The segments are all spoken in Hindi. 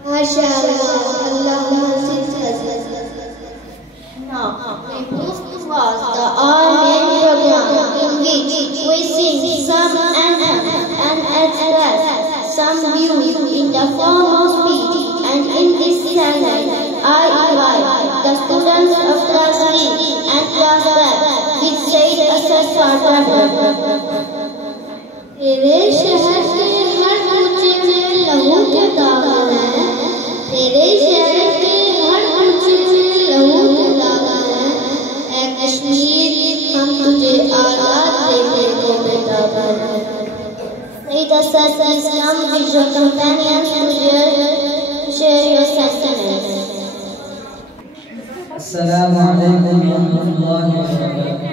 MashaAllah, Allahumma Now, we move towards the all-day program in which we sing some anthems and express some views in the form of speech. And in this channel, I invite the students of class 3 and class 5 with Sayyid Asad Fatah. तेरे शहर के हर कोने में लहू के दाग हैं, तेरे शहर के हर कोने में लहू के दाग हैं। ऐ कश्मीर, हम तुझे आजाद देखने को बेताब हैं। Sayyid Asad, please come with your companions to share your sentiments. Assalamu alaikum wa rahmatullahi wa barakatuh.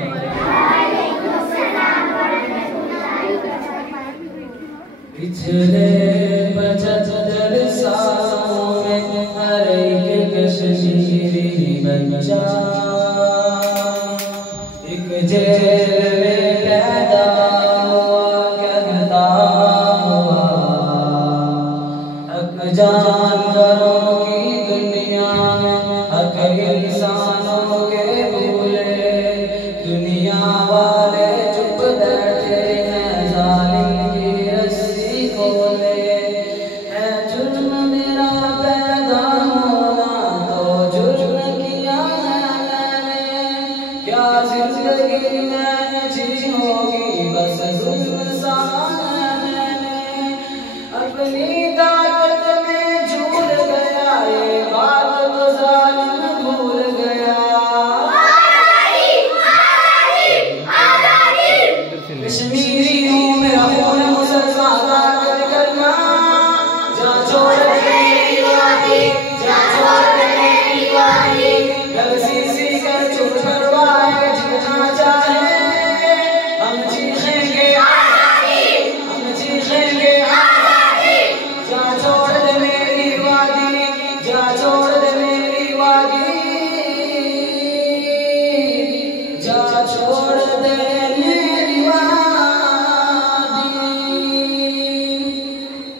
पिछले 75 सालों में हर एक कश्मीरी बच्चा एक जेल में पैदा हुआ कहता हुआ हक जानवरों की दुनिया हक इंसानों के भूले दुनिया वाले चुप बैठे हैं जालिम की रस्सी खोले है जुर्म मेरा पैदा होना तो जुर्म किया है मैंने क्या जिंदगी मैंने जी होगी बस जुर्म सा है मैंने अपनी ताकत में झूल गया ये बात तो जालिम भूल गया कश्मीरी हूँ मेरा खून मुसलमान ताकत करना जा छोड़ दे वादी जा छोड़ दे वादी गल सी कर चुप करवाए जीना चाहे हम चीखेंगे आजादी हम चीखेंगे आजादी जा छोड़ दे मेरी वादी जा छोड़ दे मेरी वादी जा छोड़ दे मेरी वादी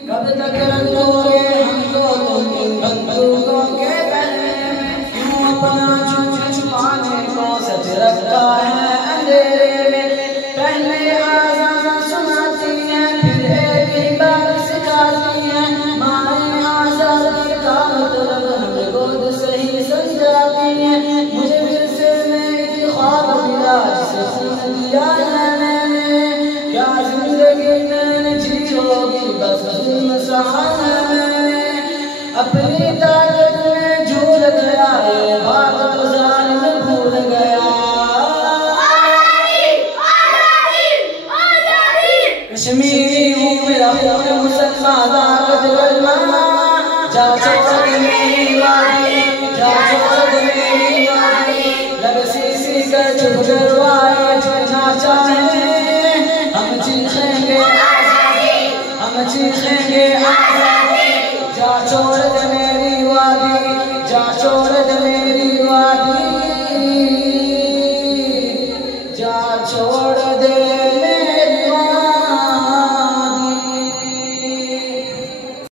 कब तक रखोगे हमको तुम बंदूकों के गले में क्यों अपना झूठ छुपाने को सच रखा है अंधेरे में पहले आज़ान सुनाती है फिर एक ही बात सिखाती है माने आज़ादी का मतलब हमें गोद से ही समझाती है मुझे विरसे में एक ख्वाब मिला जिसे खून दिया है मैंने क्या जिंदगी मैंने जी होगी बस जुल्म सहा है मैंने अपनी ताकत में झूल गया ये बात तो जालिम भूल गया कश्मीरी हूँ मेरा खून मुसलमान ताकत करना जा छोड़ दे मेरी वादी जा छोड़ दे मेरी वादी लब सी कर चुप करवाए जीना चाहे हम चीखेंगे आजादी हम चीखेंगे आजादी